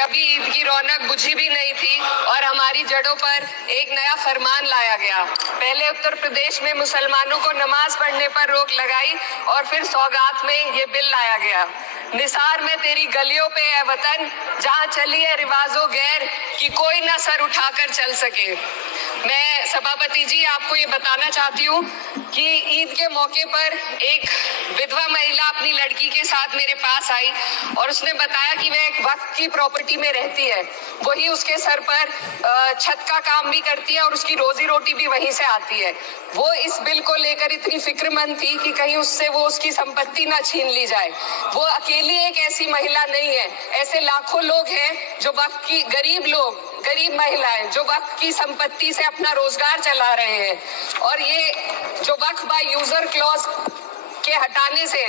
अभी ईद की रौनक बुझी भी नहीं थी और हमारी जड़ों पर एक नया फरमान लाया गया। पहले उत्तर प्रदेश में मुसलमानों को नमाज पढ़ने पर रोक लगाई और फिर सौगात में ये बिल लाया गया। निसार में तेरी गलियों पे है वतन, जहाँ चली है रिवाजो गैर कि कोई ना सर उठाकर चल सके। मैं सभापति जी आपको ये बताना चाहती हूँ कि ईद के मौके पर एक विधवा महिला अपनी लड़की के साथ मेरे पास आई और उसने बताया कि वह एक वक्त की प्रॉपर्टी में रहती है, वही उसके सर पर छत का काम भी करती है और उसकी रोजी रोटी भी वहीं से आती है। वो इस बिल को लेकर इतनी फिक्रमंद थी कि कहीं उससे वो उसकी संपत्ति ना छीन ली जाए। वो अकेली एक ऐसी महिला नहीं है, ऐसे लाखों लोग हैं जो वक्त की गरीब महिलाएं जो वक्त की संपत्ति से अपना रोजगार चला रहे हैं। और ये जो वक्त बाय यूजर क्लॉज के हटाने से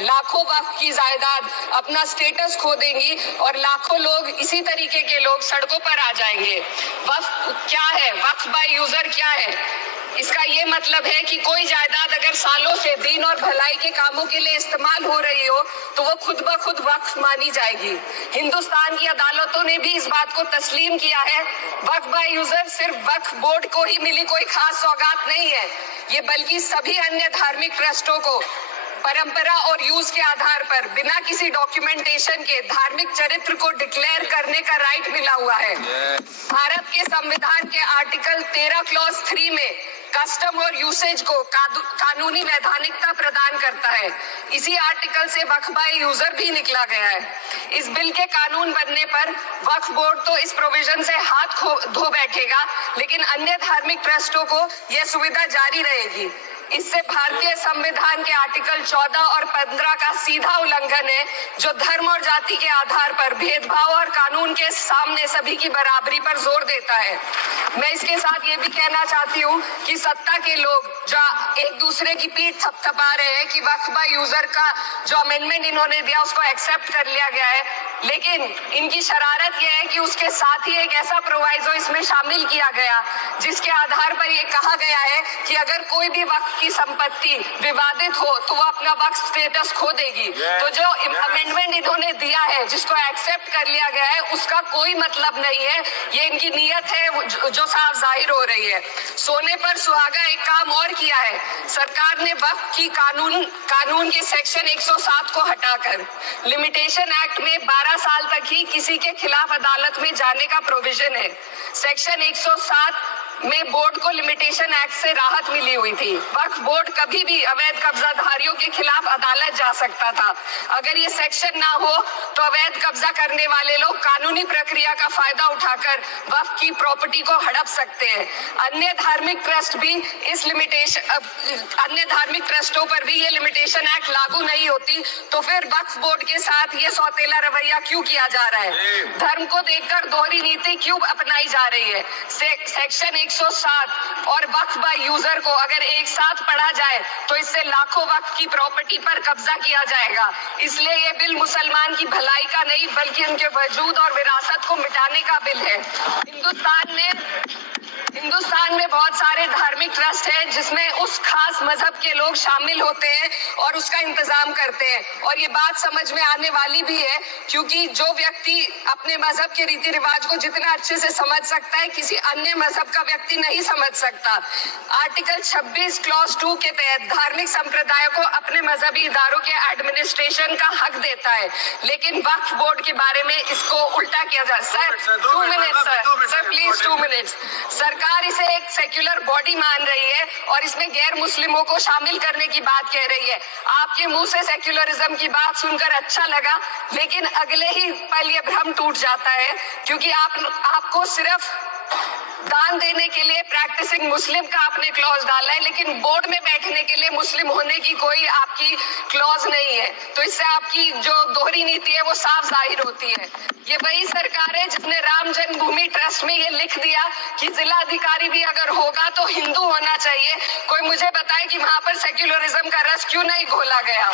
लाखों वक्त की जायदाद अपना स्टेटस खो देंगी और लाखों लोग इसी तरीके के लोग सड़कों पर आ जाएंगे। वक्त क्या है, वक्त बाय यूजर क्या है? इसका ये मतलब है कि कोई जायदाद अगर सालों से दीन और भलाई के कामों के लिए इस्तेमाल हो रही हो तो वो खुद ब खुद वक्फ मानी जाएगी। हिंदुस्तान की अदालतों ने भी इस बात को तस्लीम किया है। वक्फ बाय यूजर सिर्फ वक्फ बोर्ड को ही मिली कोई खास सौगात नहीं है, ये बल्कि सभी अन्य धार्मिक ट्रस्टों को परंपरा और यूज के आधार पर बिना किसी डॉक्यूमेंटेशन के धार्मिक चरित्र को डिक्लेयर करने का राइट मिला हुआ है। भारत के संविधान के आर्टिकल 13 क्लॉज 3 में कस्टम और यूसेज को कानूनी वैधानिकता प्रदान करता है। इसी आर्टिकल से वक्फ बाय यूजर भी निकला गया है। इस बिल के कानून बनने पर वक्फ बोर्ड तो इस प्रोविजन से हाथ धो बैठेगा, लेकिन अन्य धार्मिक ट्रस्टों को यह सुविधा जारी रहेगी। इससे भारतीय संविधान के आर्टिकल 14 और 15 का सीधा उल्लंघन है, जो धर्म और जाति के आधार पर भेदभाव और कानून के सामने सभी की बराबरी पर जोर देता है। मैं इसके साथ ये भी कहना चाहती हूँ कि सत्ता के लोग जो एक दूसरे की पीठ थपथपा रहे हैं कि वक्फ बाय यूजर का जो अमेंडमेंट इन्होंने दिया उसको एक्सेप्ट कर लिया गया है, लेकिन इनकी शरारत यह है कि उसके साथ ही एक ऐसा प्रोवाइजो इसमें शामिल किया गया जिसके आधार पर यह कहा गया है कि अगर कोई भी वक्फ की संपत्ति विवादित हो तो वो अपना वक्फ स्टेटस खो देगी। तो जो अमेंडमेंट इन्होंने दिया है जिसको एक्सेप्ट कर लिया गया है उसका कोई मतलब नहीं है, ये इनकी नीयत है जो साफ जाहिर हो रही है। सोने पर सुहागा एक काम और किया है, सरकार ने वक्फ की कानून के सेक्शन 107 को हटाकर लिमिटेशन एक्ट में 12 साल तक ही किसी के खिलाफ अदालत में जाने का प्रोविजन है। सेक्शन 107 में बोर्ड को लिमिटेशन एक्ट से राहत मिली हुई थी। वक्फ बोर्ड कभी भी अवैध कब्जाधारियों के खिलाफ अदालत जा सकता था। अगर ये सेक्शन ना हो तो अवैध कब्जा करने वाले लोग कानूनी प्रक्रिया का फायदा उठाकर वक्फ की प्रॉपर्टी को हड़प सकते हैं। अन्य धार्मिक ट्रस्टों पर भी ये लिमिटेशन एक्ट लागू नहीं होती, तो फिर वक्फ बोर्ड के साथ ये सौतेला रवैया क्यों किया जा रहा है? धर्म को देखकर दोहरी नीति क्यों अपनाई जा रही है? सेक्शन 107 और वक्फ बाय यूजर को अगर एक साथ पढ़ा जाए तो इससे लाखों वक्फ की प्रॉपर्टी पर कब्जा किया जाएगा। इसलिए ये बिल मुसलमान की भलाई का नहीं बल्कि उनके वजूद और विरासत को मिटाने का बिल है। हिंदुस्तान में बहुत सारे धार्मिक ट्रस्ट हैं जिसमें उस खास मजहब के लोग शामिल होते हैं और उसका इंतजाम करते हैं, और ये बात समझ में आने वाली भी है क्योंकि जो व्यक्ति अपने मजहब के रीति रिवाज को जितना अच्छे से समझ सकता है किसी अन्य मजहब का व्यक्ति नहीं समझ सकता। आर्टिकल 26 क्लॉज 2 के तहत धार्मिक संप्रदायों को अपने मजहबी इदारों के एडमिनिस्ट्रेशन का हक देता है, लेकिन वक्फ बोर्ड के बारे में इसको उल्टा किया जा सकता है। 2 मिनट सर प्लीज 2 मिनट। सरकार इसे एक सेक्युलर बॉडी मान रही है और इसमें गैर मुस्लिमों को शामिल करने की बात कह रही है। आपके मुंह से सेक्युलरिज्म की बात सुनकर अच्छा लगा, लेकिन अगले ही पल ये भ्रम टूट जाता है क्योंकि आपको सिर्फ दान देने के लिए प्रैक्टिसिंग मुस्लिम का आपने क्लॉज डाला है, लेकिन बोर्ड में बैठने के लिए मुस्लिम होने की कोई आपकी क्लॉज नहीं है। तो इससे आपकी जो दोहरी नीति है वो साफ जाहिर होती है। ये वही सरकार है जिसने राम जन्मभूमि ट्रस्ट में ये लिख दिया कि जिला अधिकारी भी अगर होगा तो हिंदू होना चाहिए। कोई मुझे बताए कि वहां पर सेक्युलरिज्म का रस क्यों नहीं घोला गया?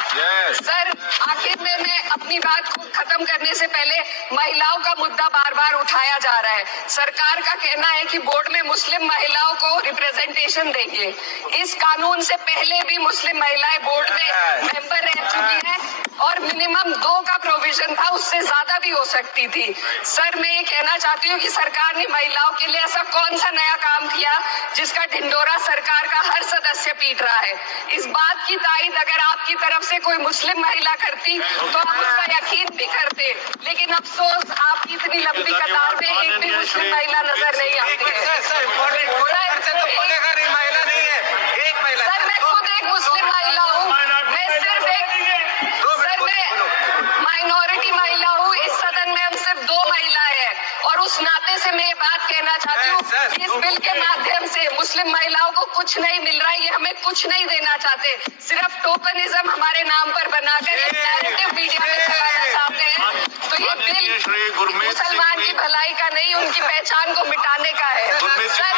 सर आखिर में मैं अपनी बात को खत्म करने से पहले महिलाओं का मुद्दा बार बार उठाया जा रहा है। सरकार का कहना है कि बोर्ड में मुस्लिम महिलाओं को रिप्रेजेंटेशन देंगे। इस कानून से पहले भी मुस्लिम महिलाएं बोर्ड में मेंबर रह चुकी हैं और मिनिमम 2 का प्रोविजन था, उससे ज्यादा भी हो सकती थी। सर, मैं ये कहना चाहती हूँ कि सरकार ने महिलाओं के लिए ऐसा कौन सा नया काम किया जिसका ढिंढोरा सरकार का हर सदस्य पीट रहा है। इस बात की तायद अगर आपकी तरफ से कोई मुस्लिम महिला करती तो आप उसका यकीन भी करते, लेकिन अफसोस आपकी इतनी लंबी कतार में एक भी मुस्लिम महिला नजर नहीं आती है। सर, मैं खुद एक मुस्लिम महिला हूँ, मैं सिर्फ माइनॉरिटी महिला हूँ। इस सदन में हम सिर्फ 2 महिलाएं हैं और उस नाते से मैं ये बात कहना चाहती हूँ कि इस बिल के माध्यम से मुस्लिम महिलाओं को कुछ नहीं मिल रहा है, ये हमें कुछ नहीं देना चाहते, सिर्फ टोकनिज्म हमारे नाम पर बनाकर एक नैरेटिव मीडिया में चलाना चाहते हैं। तो ये बिल मुसलमान की भलाई का नहीं, उनकी पहचान को मिटाने का है। सर,